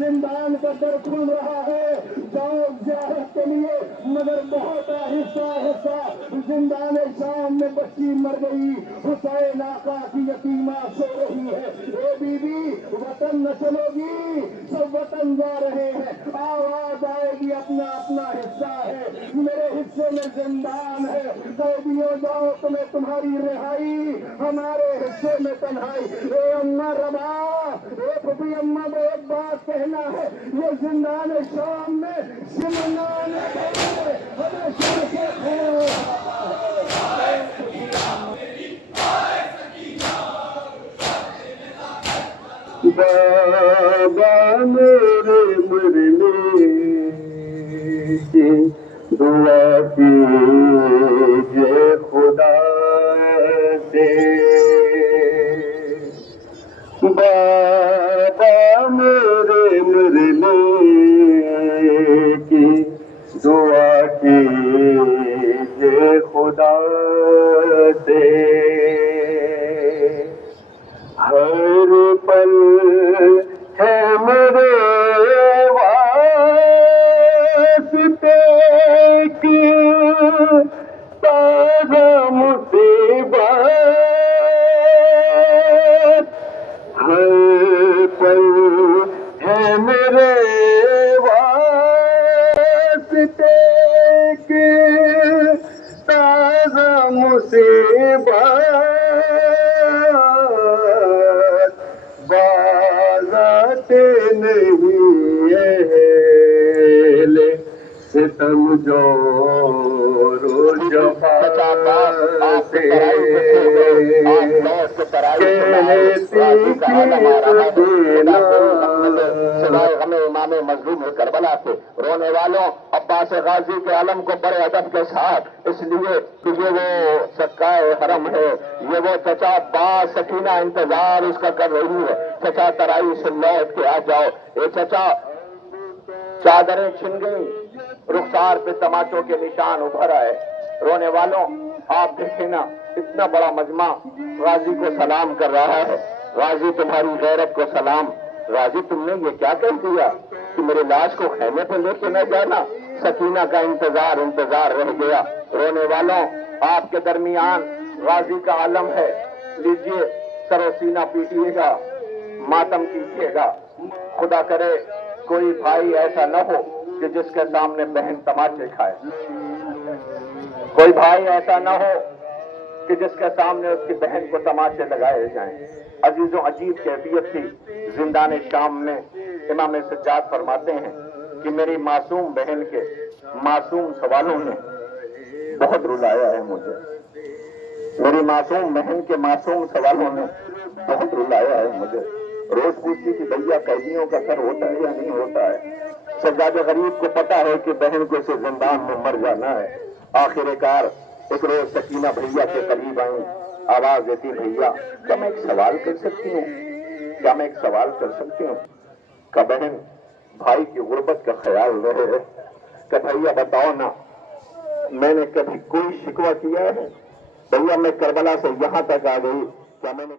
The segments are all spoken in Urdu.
زندان کا در کھل رہا ہے، جاؤ زیارت کے لیے، مگر بہت آہستہ آہستہ۔ زندان شام میں بچی مر گئی، حسین آقا کی یتیمہ سو رہی ہے۔ اے بی بی وطن نہ چلو گی، سب وطن جا رہے ہیں، آواز آئے گی، اپنا اپنا حصہ ہے، میرے حصے میں زندان ہے، قیدیوں جاؤ تمہیں تمہاری رہائی، ہمارے حصے میں تنہائی۔ اے اماں ربا، اے پھپھی اماں کو ایک بات کہنا ہے، یہ زندان شام میں سمنان ہے، ہمیشہ سے بابا میرے مرنے کی دعا کیجئے خدا سے، بابا میرے مرنے کی دعا کیجئے خدا سے، ہر پل ہے میرے واسطے کی تازہ مصیبت، ہر پل ہے میرے واسطے کی تازہ مصیبت، بازات نہیں اہل ستم جور و جفا سے، سوائے غم امام مظلوم کربلا سے۔ رونے والوں عباس غازی کے علم کو بڑے ادب کے ساتھ، اس لیے کہ یہ وہ سکائے حرم ہے، یہ وہ چچا با سکینہ انتظار اس کا کر رہی ہے۔ چچا ترائی سے لوٹ کے آ جاؤ، اے چچا چادریں چھن گئی، رخسار پہ تماچوں کے نشان ابھر آئے۔ رونے والوں آپ دیکھیں نا، اتنا بڑا مجمع غازی کو سلام کر رہا ہے۔ غازی تمہاری غیرت کو سلام۔ غازی تم نے یہ کیا کہہ دیا کہ میرے لاش کو خیمے پہ لے کے نہ جانا؟ سکینہ کا انتظار رہ گیا۔ رونے والوں آپ کے درمیان غازی کا علم ہے، لیجئے سر و سینہ پیٹیے گا، ماتم کیجیے گا۔ خدا کرے کوئی بھائی ایسا نہ ہو کہ جس کے سامنے بہن تماچے کھائے، کوئی بھائی ایسا نہ ہو کہ جس کے سامنے اس کی بہن کو تماچے لگائے جائیں۔ عزیزوں عجیب کیفیت تھی زندان شام میں۔ امام سجاد فرماتے ہیں کہ میری معصوم بہن کے معصوم سوالوں نے بہت رلایا ہے مجھے، میری معصوم بہن کے معصوم سوالوں نے بہت رلایا ہے مجھے۔ روز پوچھتی کہ بھیا قیدیوں کا سر ہوتا ہے یا نہیں ہوتا ہے؟ سجاد غریب کو پتا ہے کہ بہن کو سے زندان میں مر جانا ہے۔ آخر کار ایک روز سکینہ بھیا کے قریب آئیں، آواز دیتی بھیا کیا میں ایک سوال کر سکتی ہوں؟ کیا میں ایک سوال کر سکتی ہوں؟ کہ بہن بھائی کی غربت کا خیال رہے، کہ بھیا بتاؤ نا میں نے کبھی کوئی شکوہ کیا ہے؟ بھیا میں کربلا سے یہاں تک آ گئی، کیا میں نے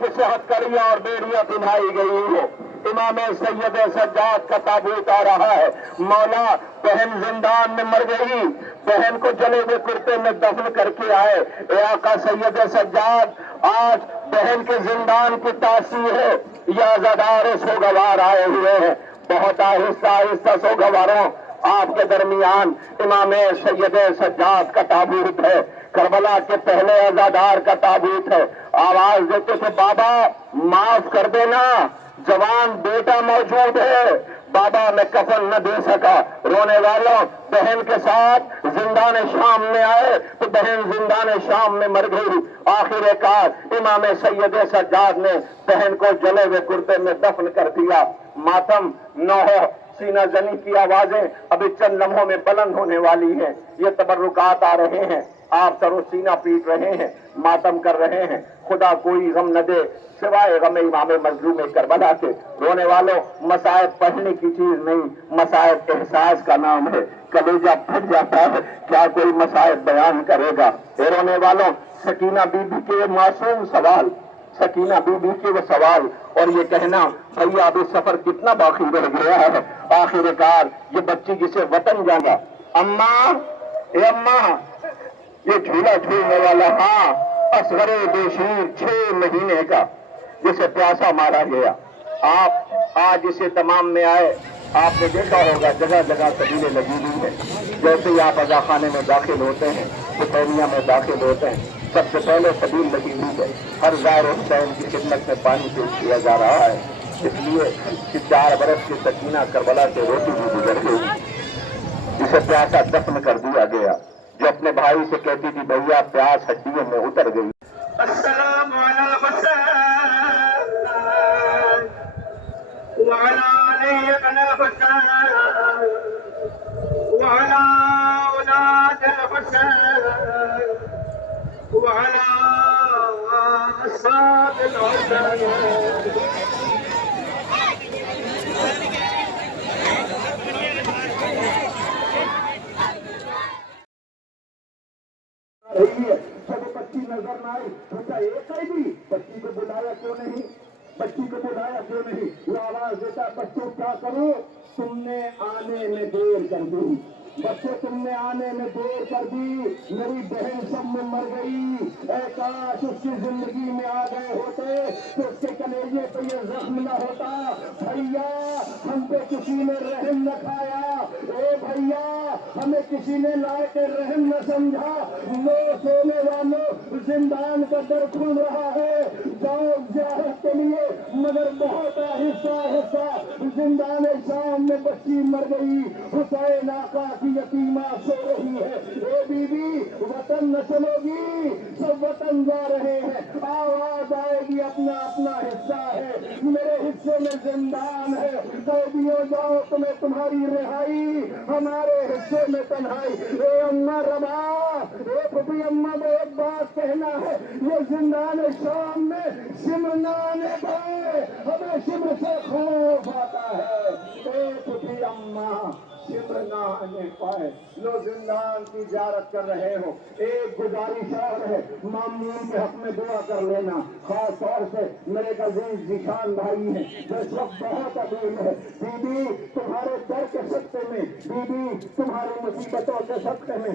جسے ہتکڑیاں اور بیڑیاں پہنائی گئی ہے؟ امام سید سجاد کا تابوت آ رہا ہے۔ مولا بہن زندان میں مر گئی، بہن کو جلے ہوئے کرتے میں دفن کر کے آئے۔ اے آقا سید سجاد، آج بہن کے زندان کی تاثیر ہے، یہ عزادار سوگوار آئے ہوئے ہیں۔ بہت آہستہ آہستہ سوگواروں آپ کے درمیان امام سید سجاد کا تابوت ہے، کربلا کے پہلے عزادار کا تابوت ہے۔ آواز دیتے تھے بابا معاف کر دینا، جوان بیٹا موجود ہے، بابا میں کفن نہ دے سکا۔ رونے والوں بہن کے ساتھ زندان شام میں آئے تو بہن زندان شام میں مر گئی۔ آخر کار امام سید سجاد نے بہن کو جلے ہوئے کرتے میں دفن کر دیا۔ ماتم نوح سینہ زنی کی آوازیں ابھی چند لمحوں میں بلند ہونے والی ہیں۔ یہ تبرکات آ رہے ہیں، آپ سر و سینہ پیٹ رہے ہیں، ماتم کر رہے ہیں۔ خدا کوئی غم نہ دے سوائے غم امام مظلوم کربلا کے۔ رونے والوں، مصائب پڑھنے کی چیز نہیں، مصائب احساس کا نام ہے۔ کلیجہ پھٹ جاتا ہے، کیا کوئی مصائب بیان کرے گا؟ اے رونے والوں، سکینہ بی بی کے معصوم سوال، سکینہ بی بی کے وہ سوال اور یہ کہنا بھیا ابھی سفر کتنا باقی رہ گیا ہے۔ آخر کار یہ بچی جسے وطن جانا، اماں، اے اماں، یہ جھولا جھولنے والا، ہاں، اصغر بے شیر 6 مہینے کا، جسے پیاسا مارا گیا۔ آپ آج اسے تمام میں آئے، آپ نے دیکھا ہوگا جگہ جگہ سبیلیں لگی ہوئی ہیں۔ جیسے ہی آپ عزا خانے میں داخل ہوتے ہیں، حسینیہ میں داخل ہوتے ہیں، سب سے پہلے سبیل لگی ہوئی ہے۔ ہر زائر حسین کی خدمت میں پانی پیش کیا جا رہا ہے، اس لیے کہ 4 برس کی سکینہ کربلا سے روتی ہوئی گزر گئی، جسے پیاسا دفن کر دیا گیا، جو اپنے بھائی سے کہتی تھی بھیا پیاس ہڈیوں میں اتر گئی۔ السلام علی الحسین وعلی علی بن الحسین وعلی اولاد الحسین وعلی اصحاب الحسین۔ رہی ہے جب بچی نظر نہ آئی پوچھا ایک آئی بھی بچی کو بلایا کیوں نہیں، بچی کو بلایا کیوں نہیں؟ وہ آواز دیتا بچوں کیا کروں، تم نے آنے میں دیر کر دی، بچے تم نے آنے میں دیر کر دی، میری بہن سب میں مر گئی، اے کاش اس کی زندگی میں آ گئے ہوتے تو اس کے کلیجے پہ یہ زخم نہ ہوتا۔ بھیا ہم پہ کسی نے رحم نہ کھایا، اے بھیا ہمیں کسی نے لائے کے رحم نہ سمجھا۔ لو سونے والوں، زندان کا در کھل رہا ہے، جاؤ زیارت کے لیے، مگر بہت آہستہ آہستہ۔ زندان شام میں بچی مر گئی، حسین آقا کی یتیمہ سو رہی ہے۔ اے بی بی وطن نہ چلو گی، سب وطن جا رہے ہیں، آواز آئے گی اپنا اپنا حصہ ہے، میرے حصے میں زندان ہے، قیدیوں جاؤ تمہیں تمہاری رہائی، ہمارے حصے میں تنہائی۔ اے اماں ربا، اے پھپھی اماں کو ایک بات کہنا ہے، یہ زندان شام میں شمر نہ آنے پائے، ہمیں شمر سے خوف آتا ہے۔ اے پھپھی اماں شمر نہ آنے پائے، لو زندان کی زیارت کر رہے ہو، ایک گزارش اور ہے، مامون کے حق میں دعا کر لینا، خاص طور سے میرے عزیز ذیشان بھائی ہیں جو اس وقت بہت عظیم ہے۔ بی بی تمہارے در کے صدقے میں، بی بی تمہاری مصیبتوں کے صدقے میں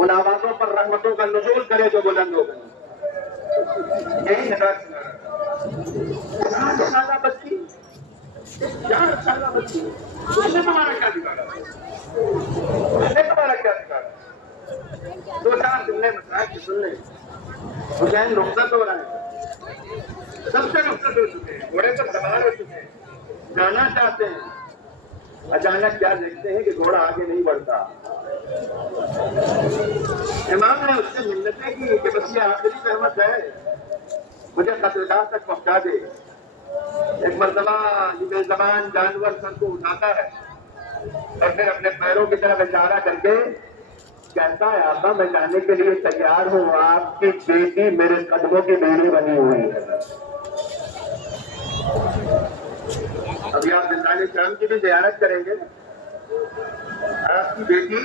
ان آوازوں پر رحمتوں کا نزول کرے جو بلند ہو گئی۔ یہی ہے 4 سالہ بچی، 4 سالہ بچی، اس نے تمہارا کیا بگاڑا؟ اس نے تمہارا کیا بگاڑا؟ 2-4 جملے مسائل کی سن لیں۔ حسین رخصت ہو رہا ہے، سب سے رخصت ہو چکے ہیں، گھوڑے پر سوار ہو چکے ہیں، جانا چاہتے ہیں، اچانک کیا دیکھتے ہیں کہ گھوڑا آگے نہیں بڑھتا۔ امام نے اس سے منتیں کی کہ بس یہ آخری رحمت ہے، مجھے قتلگاہ تک پہنچا دے۔ ایک مرتبہ یہ بے زبان جانور سر کو اٹھاتا ہے اور پھر اپنے پیروں کی طرف اشارہ کر کے کہتا ہے آقا میں جانے کے لیے تیار ہوں، آپ کی بیٹی میرے قدموں کی بیڑی بنی ہوئی ہے۔ سلطان شام کی بھی زیارت کریں گے. آپ کی بیٹی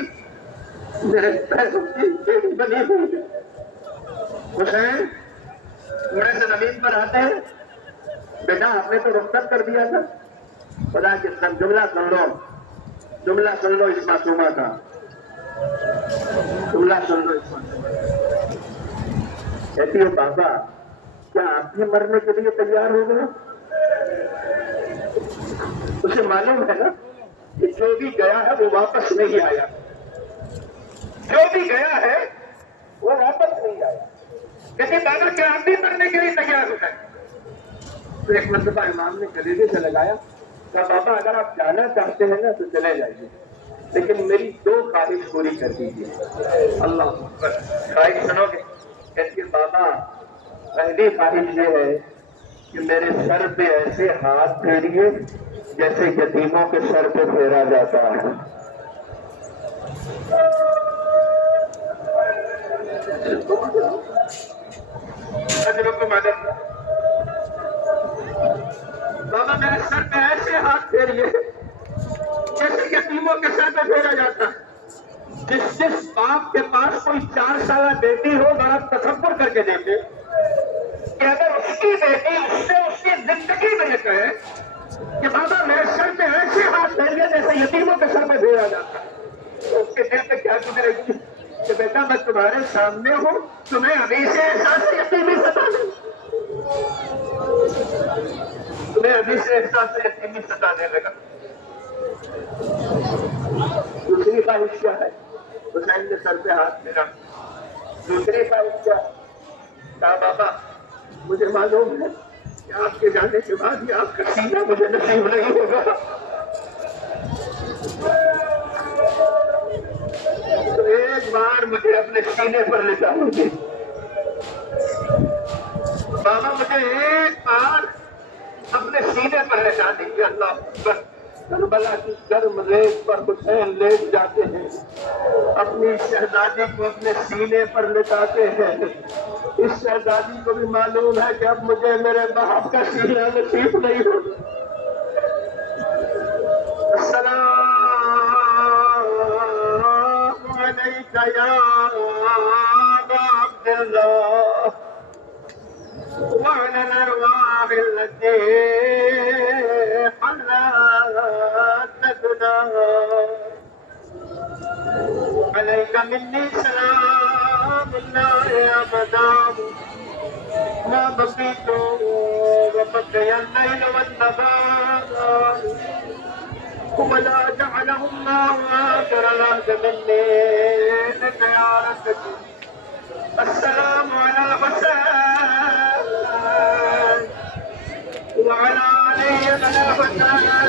میرے پیروں کی بیٹی بنی ہوئی ہے. حسین تھوڑے سے زمین پر آتے ہیں. بیٹا آپ نے تو رخصت کر دیا تھا. خدا کے سب جملہ سن لو اس معصومہ کا. جملہ سن لو اس معصومہ کا. کہتی ہے بابا کیا آپ بھی مرنے کے لیے تیار ہو گئے؟ اسے معلوم ہے نا کہ جو بھی گیا ہے وہ واپس نہیں آیا. جو بھی گیا ہے وہ واپس نہیں آیا. کہتے بابا کیا آپ بھی مرنے کے لیے تیار ہو گئے؟ تو ایک مرتبہ امام نے کلیجے سے لگایا. کہا بابا اگر آپ جانا چاہتے ہیں نا تو چلے جائیے, لیکن میری 2 خواہش پوری کر دیجیے. اللہ اکبر. خواہش سنو گے؟ کہتے بابا پہلی خواہش یہ ہے کہ میرے سر پہ ایسے ہاتھ پھیریے جیسے یتیموں کے سر پہ پھیرا جاتا ہے. بابا میرے سر پہ ایسے ہاتھ پھیریے جیسے یتیموں کے سر پہ پھیرا جاتا ہے. جس باپ کے پاس کوئی 4 سالہ بیٹی ہو ذرا تصور کر کے دیکھے کہ اگر اس کی بیٹی اس سے اس کی زندگی میں یہ کہے کہ بابا میرے سر پہ ایسے ہاتھ پھیریے جیسے یتیموں کے سر پہ پھیرا جاتا ہے, تو اس کے دل پہ کیا گزرے گی کہ بیٹا میں تمہارے سامنے ہوں, تمہیں ابھی سے احساس یتیمی ستا دوں, تمہیں ابھی سے احساس یتیمی ستانے لگا. دوسری خواہش کیا ہے؟ حسین نے سر پہ ہاتھ پھیرا. دوسری خواہش کیا ہے؟ کہا بابا مجھے معلوم ہے کہ آپ کے جانے کے بعد یہ آپ کا سینہ مجھے نصیب نہیں ہوگا, تو ایک بار مجھے اپنے سینے پر لٹا لیجیے. بابا مجھے ایک بار اپنے سینے پر لٹا دیجیے. اللہ اکبر. کربلا کی گرم ریت پر حسین لیٹ جاتے ہیں, اپنی شہزادی کو اپنے سینے پر لٹاتے ہیں. اس شہزادی کو بھی معلوم ہے کہ اب مجھے میرے باپ کا سینہ نصیب نہیں ہوگا. السلام علیک یا ابا عبد اللہ وعلى الأرواح التي حلتنا عليك مني سلام الله يا مدام ما بقيت وبقي الليل والنهار ولا جعله الله آخر العهد مني لزيارتك. السلام على حسين وعلى علي بن الحسين